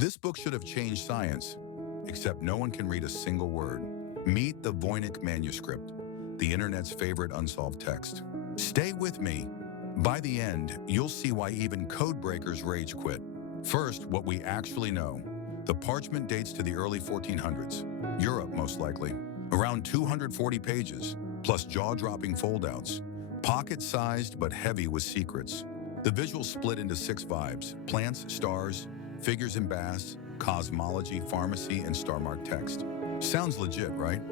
This book should have changed science, except no one can read a single word. Meet the Voynich Manuscript, the internet's favorite unsolved text. Stay with me. By the end, you'll see why even code breakers rage quit. First, what we actually know. The parchment dates to the early 1400s, Europe most likely. Around 240 pages, plus jaw-dropping foldouts. Pocket-sized but heavy with secrets. The visual split into 6 vibes: plants, stars, figures and baths, cosmology, pharmacy, and star-marked text. Sounds legit, right?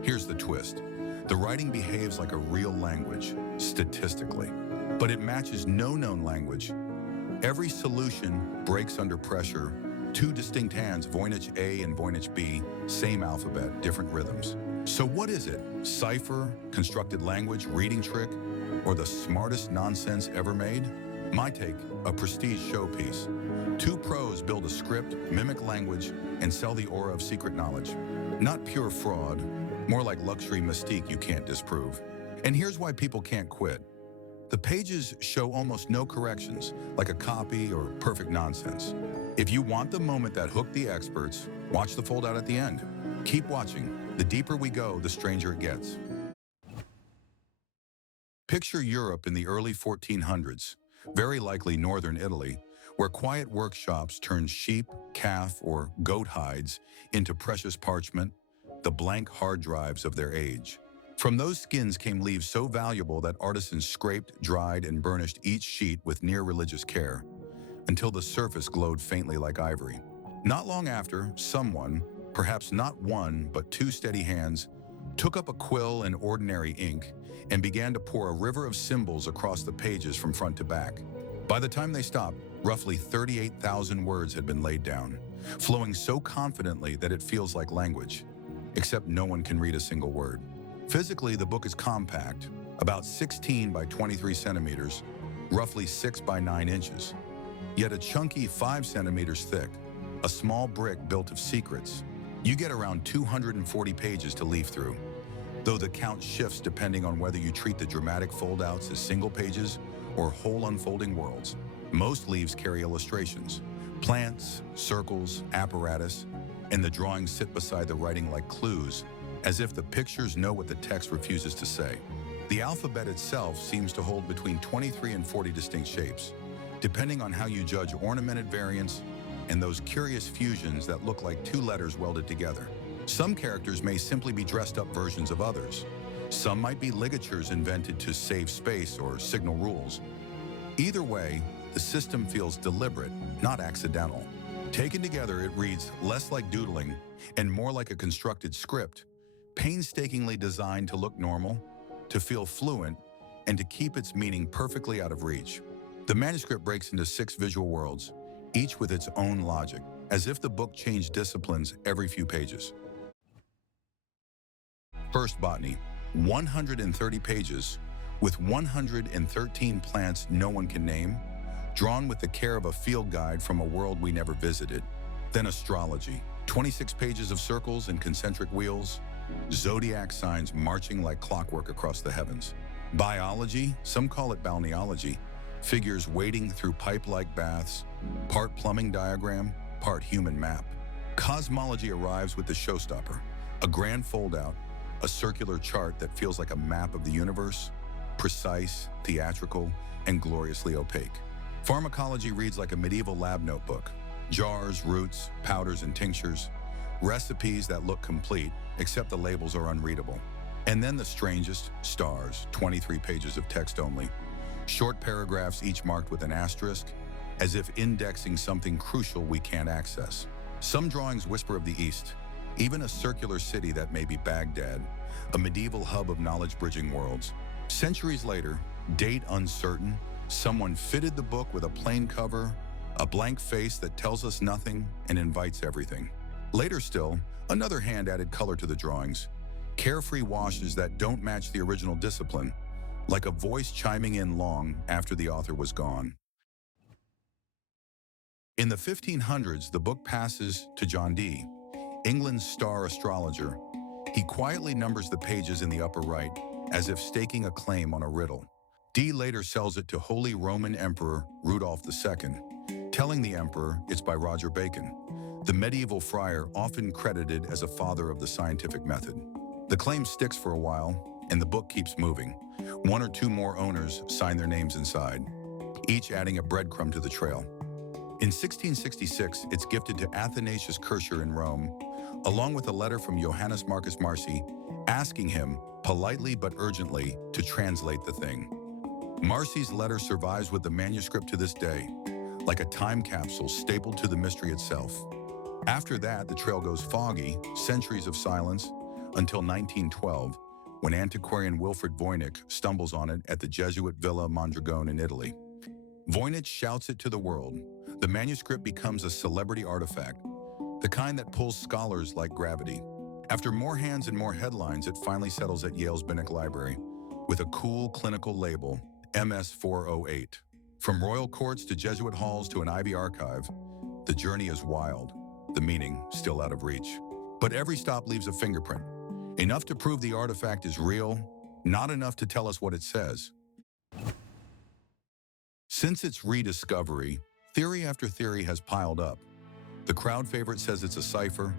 Here's the twist. The writing behaves like a real language, statistically, but it matches no known language. Every solution breaks under pressure. 2 distinct hands, Voynich A and Voynich B, same alphabet, different rhythms. So what is it? Cipher, constructed language, reading trick, or the smartest nonsense ever made? My take, a prestige showpiece. 2 pros build a script, mimic language, and sell the aura of secret knowledge. Not pure fraud, more like luxury mystique you can't disprove. And here's why people can't quit. The pages show almost no corrections, like a copy or perfect nonsense. If you want the moment that hooked the experts, watch the foldout at the end. Keep watching. The deeper we go, the stranger it gets. Picture Europe in the early 1400s, very likely northern Italy, where quiet workshops turned sheep, calf, or goat hides into precious parchment, the blank hard drives of their age. From those skins came leaves so valuable that artisans scraped, dried, and burnished each sheet with near-religious care, until the surface glowed faintly like ivory. Not long after, someone, perhaps not one but 2 steady hands, took up a quill and ordinary ink and began to pour a river of symbols across the pages from front to back. By the time they stopped, roughly 38,000 words had been laid down, flowing so confidently that it feels like language, except no one can read a single word. Physically, the book is compact, about 16 by 23 centimeters, roughly 6 by 9 inches, yet a chunky 5 centimeters thick, a small brick built of secrets. You get around 240 pages to leaf through, though the count shifts depending on whether you treat the dramatic foldouts as single pages or whole unfolding worlds. Most leaves carry illustrations, plants, circles, apparatus, and the drawings sit beside the writing like clues, as if the pictures know what the text refuses to say. The alphabet itself seems to hold between 23 and 40 distinct shapes, depending on how you judge ornamented variants and those curious fusions that look like 2 letters welded together. Some characters may simply be dressed up versions of others. Some might be ligatures invented to save space or signal rules. Either way, the system feels deliberate, not accidental. Taken together, it reads less like doodling and more like a constructed script, painstakingly designed to look normal, to feel fluent, and to keep its meaning perfectly out of reach. The manuscript breaks into 6 visual worlds, each with its own logic, as if the book changed disciplines every few pages. First, botany, 130 pages, with 113 plants no one can name, drawn with the care of a field guide from a world we never visited. Then astrology, 26 pages of circles and concentric wheels, zodiac signs marching like clockwork across the heavens. Biology, some call it balneology, figures wading through pipe-like baths, part plumbing diagram, part human map. Cosmology arrives with the showstopper, a grand foldout, a circular chart that feels like a map of the universe, precise, theatrical, and gloriously opaque. Pharmacology reads like a medieval lab notebook. Jars, roots, powders, and tinctures. Recipes that look complete, except the labels are unreadable. And then the strangest, stars, 23 pages of text only. Short paragraphs each marked with an asterisk, as if indexing something crucial we can't access. Some drawings whisper of the East, even a circular city that may be Baghdad, a medieval hub of knowledge-bridging worlds. Centuries later, date uncertain, someone fitted the book with a plain cover, a blank face that tells us nothing and invites everything. Later still, another hand added color to the drawings, carefree washes that don't match the original discipline, like a voice chiming in long after the author was gone. In the 1500s, the book passes to John Dee, England's star astrologer. He quietly numbers the pages in the upper right, as if staking a claim on a riddle. Dee later sells it to Holy Roman Emperor Rudolf II, telling the emperor it's by Roger Bacon, the medieval friar often credited as a father of the scientific method. The claim sticks for a while, and the book keeps moving. One or two more owners sign their names inside, each adding a breadcrumb to the trail. In 1666, it's gifted to Athanasius Kircher in Rome, along with a letter from Johannes Marcus Marci, asking him, politely but urgently, to translate the thing. Marci's letter survives with the manuscript to this day, like a time capsule stapled to the mystery itself. After that, the trail goes foggy, centuries of silence, until 1912, when antiquarian Wilfrid Voynich stumbles on it at the Jesuit Villa Mondragone in Italy. Voynich shouts it to the world. The manuscript becomes a celebrity artifact, the kind that pulls scholars like gravity. After more hands and more headlines, it finally settles at Yale's Beinecke Library, with a cool clinical label, MS 408. From royal courts to Jesuit halls to an Ivy archive, the journey is wild, the meaning still out of reach. But every stop leaves a fingerprint, enough to prove the artifact is real, not enough to tell us what it says. Since its rediscovery, theory after theory has piled up. The crowd favorite says it's a cipher,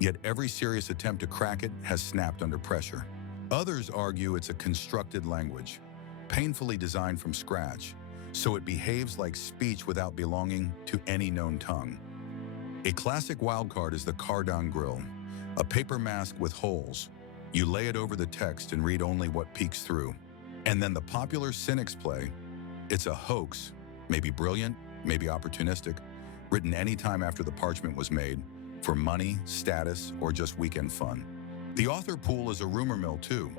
yet every serious attempt to crack it has snapped under pressure. Others argue it's a constructed language, painfully designed from scratch, so it behaves like speech without belonging to any known tongue. A classic wildcard is the cardon grill, a paper mask with holes. You lay it over the text and read only what peeks through. And then the popular cynics play. It's a hoax, maybe brilliant, maybe opportunistic, written any time after the parchment was made, for money, status, or just weekend fun. The author pool is a rumor mill too.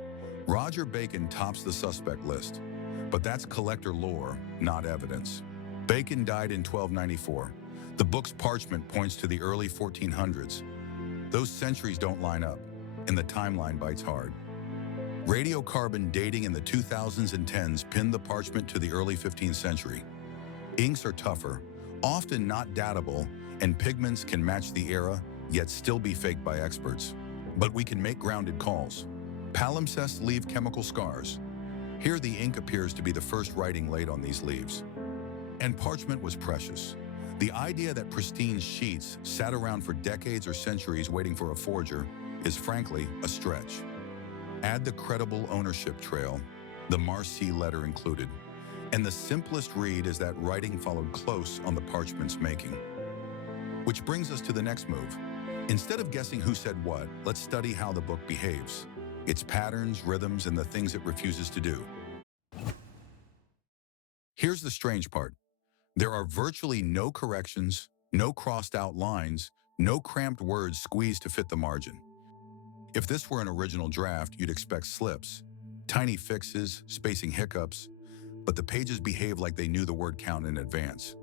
Roger Bacon tops the suspect list, but that's collector lore, not evidence. Bacon died in 1294. The book's parchment points to the early 1400s. Those centuries don't line up, and the timeline bites hard. Radiocarbon dating in the 2000s and 10s pinned the parchment to the early 15th century. Inks are tougher, often not datable, and pigments can match the era, yet still be faked by experts. But we can make grounded calls. Palimpsests leave chemical scars. Here the ink appears to be the first writing laid on these leaves. And parchment was precious. The idea that pristine sheets sat around for decades or centuries waiting for a forger is frankly a stretch. Add the credible ownership trail, the Marci letter included, and the simplest read is that writing followed close on the parchment's making. Which brings us to the next move. Instead of guessing who said what, let's study how the book behaves, its patterns, rhythms, and the things it refuses to do. Here's the strange part. There are virtually no corrections, no crossed out lines, no cramped words squeezed to fit the margin. If this were an original draft, you'd expect slips, tiny fixes, spacing hiccups, but the pages behave like they knew the word count in advance.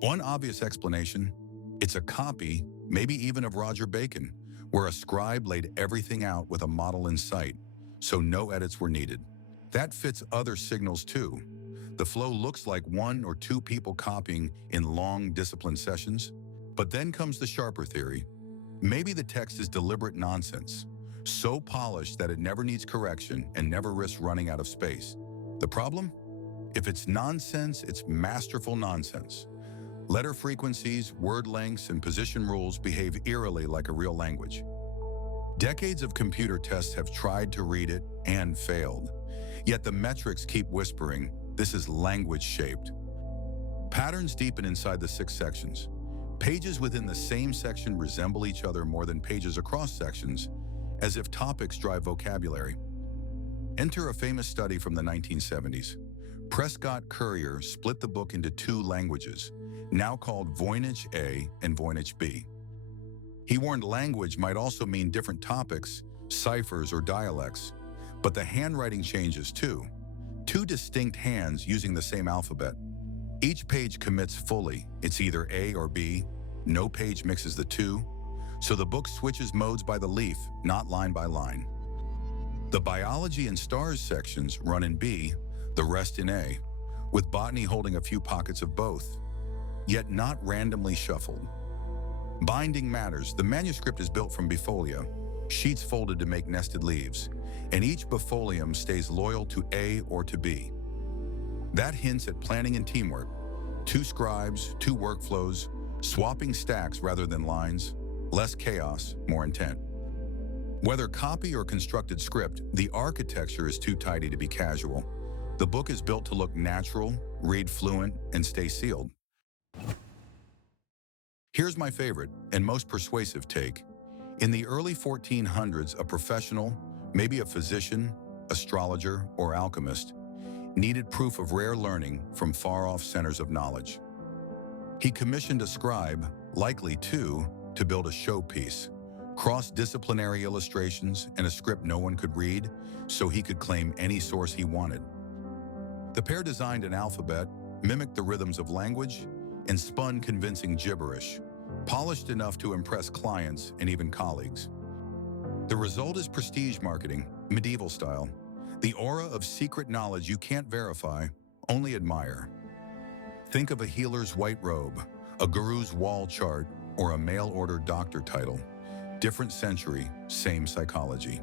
One obvious explanation, it's a copy, maybe even of Roger Bacon, where a scribe laid everything out with a model in sight, so no edits were needed. That fits other signals too. The flow looks like one or two people copying in long, disciplined sessions. But then comes the sharper theory. Maybe the text is deliberate nonsense, so polished that it never needs correction and never risks running out of space. The problem? If it's nonsense, it's masterful nonsense. Letter frequencies, word lengths, and position rules behave eerily like a real language. Decades of computer tests have tried to read it and failed. Yet the metrics keep whispering, this is language-shaped. Patterns deepen inside the 6 sections. Pages within the same section resemble each other more than pages across sections, as if topics drive vocabulary. Enter a famous study from the 1970s. Prescott Currier split the book into 2 languages, now called Voynich A and Voynich B. He warned language might also mean different topics, ciphers or dialects, but the handwriting changes too. 2 distinct hands using the same alphabet. Each page commits fully, it's either A or B, no page mixes the 2, so the book switches modes by the leaf, not line by line. The biology and stars sections run in B, the rest in A, with botany holding a few pockets of both, yet not randomly shuffled. Binding matters. The manuscript is built from bifolia, sheets folded to make nested leaves, and each bifolium stays loyal to A or to B. That hints at planning and teamwork. 2 scribes, 2 workflows, Swapping stacks rather than lines, less chaos, more intent. Whether copy or constructed script, the architecture is too tidy to be casual. The book is built to look natural, read fluent, and stay sealed. Here's my favorite and most persuasive take. In the early 1400s, a professional, maybe a physician, astrologer, or alchemist, needed proof of rare learning from far-off centers of knowledge. He commissioned a scribe, likely two, to build a showpiece, cross-disciplinary illustrations, and a script no one could read, so he could claim any source he wanted. The pair designed an alphabet, mimicked the rhythms of language, and spun convincing gibberish, polished enough to impress clients and even colleagues. The result is prestige marketing, medieval style, the aura of secret knowledge you can't verify, only admire. Think of a healer's white robe, a guru's wall chart, or a mail-order doctor title. Different century, same psychology.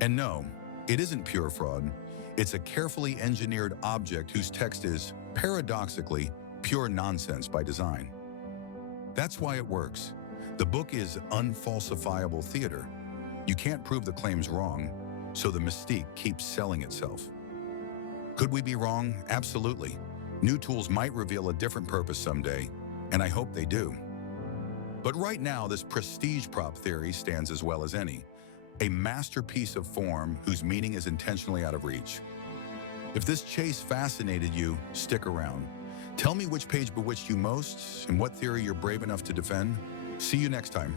And no, it isn't pure fraud. It's a carefully engineered object whose text is, paradoxically, pure nonsense by design. That's why it works. The book is unfalsifiable theater. You can't prove the claims wrong, so the mystique keeps selling itself. Could we be wrong? Absolutely. New tools might reveal a different purpose someday, and I hope they do. But right now, this prestige prop theory stands as well as any, a masterpiece of form whose meaning is intentionally out of reach. If this chase fascinated you, stick around. Tell me which page bewitched you most and what theory you're brave enough to defend. See you next time.